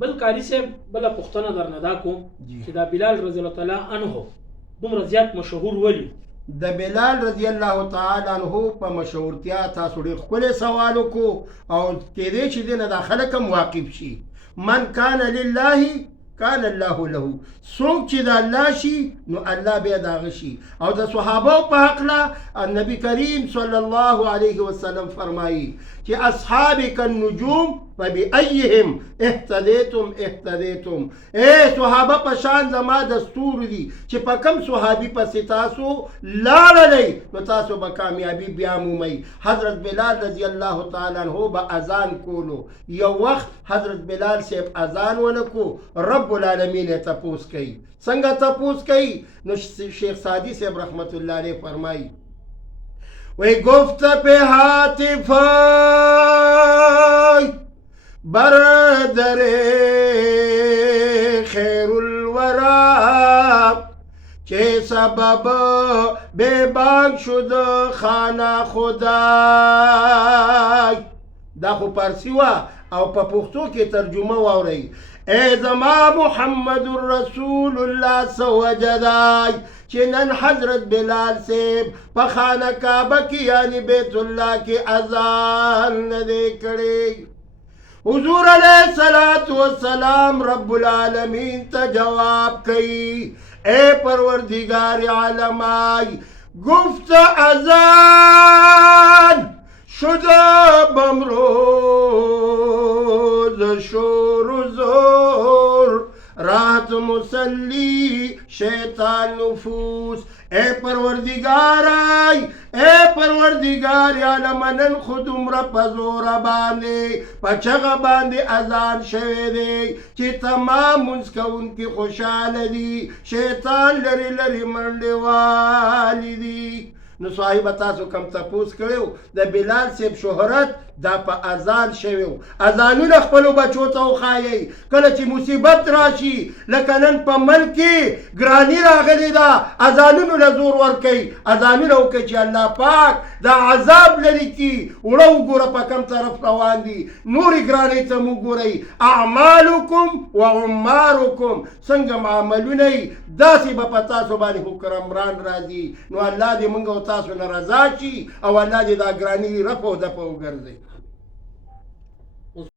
بل قاری صاحب بله پوښتنه درنه دا کوم جی. چې دا بلال رضی الله تعالی عنه دومره زیات مشهور ولي د بلال رضی الله تعالی عنہ په مشهورتیا تاسو ډېر ښکلی سوال وکړو او کېدی چې دې نه دا خلک هم واقف شي. من کان لله کان الله له، څوک چې د الله شي نو الله بیا د هغه شي. او د صحابو په هکله نبی کریم صلی الله علیه وسلم فرمایي چې اصحاب کالنجوم فبأیهم اهتدیتم اهتدیتم. اے صحابه په شان زما د ستورو دي چې په کم صحابي پسې تاسو لاړلی نو تاسو به کامیابي بیا مومئ. حضرت بلال رضی الله تعالی عنہ به اذان کولو. یو وخت حضرت بلال صاحب اذان ونکو، رب العالمین یې تپوس کوي. څنګه تپوس کوي؟ نو شیخ سعدی صاحب رحمت الله علیه فرمایي وی گفت پہ حاطف بردر خیر الورا چه سبب بے بانگ شد خانه خدای. دا خو پارسی وا او په پښتو کې ترجمه واورئ. ای زما محمد رسول الله سوجدای چې نن حضرت بلال صاحب په خانه کعبه کې یعنی بیت الله کې اذان نه دی کړی. حضور علیہ الصلوۃ والسلام رب العالمین ته جواب کوي اے پروردگار عالمای گفت اذان شده بمروز شور و زور راحت مسلی شیطان نفوس. اے پروردگارای اے پروردگار عالمنن خود عمر پزور باندې پچغه باندې اذان شوه دی چې تمام منځ کوونکي خوشاله دي، شیطان لري لري منډې والی دي. نو صاحب تاسو کم تپوس کړو د بلال صاحب شهرت دا په اذان شوی. اذانونه خپلو بچو ته وښایئ کله چې مصیبت راشي. لکه نن په ملک کې ګراني راغلې ده، اذانونو له زور ورکوئ. اذانونه وکړئ چې الله پاک دا عذاب لرې کړي. وړه وګوره په کم طرف روان دي. نورې ګرانۍ ته مو ګورئ. اعمالکم و عمارکم، څنګه عملونه یې داسې به په تاسو باندې حکمران راځي. نو الله دې موږ او تاسو نه رضا شي او الله دې دا ګراني رفع و دفع وګرځي.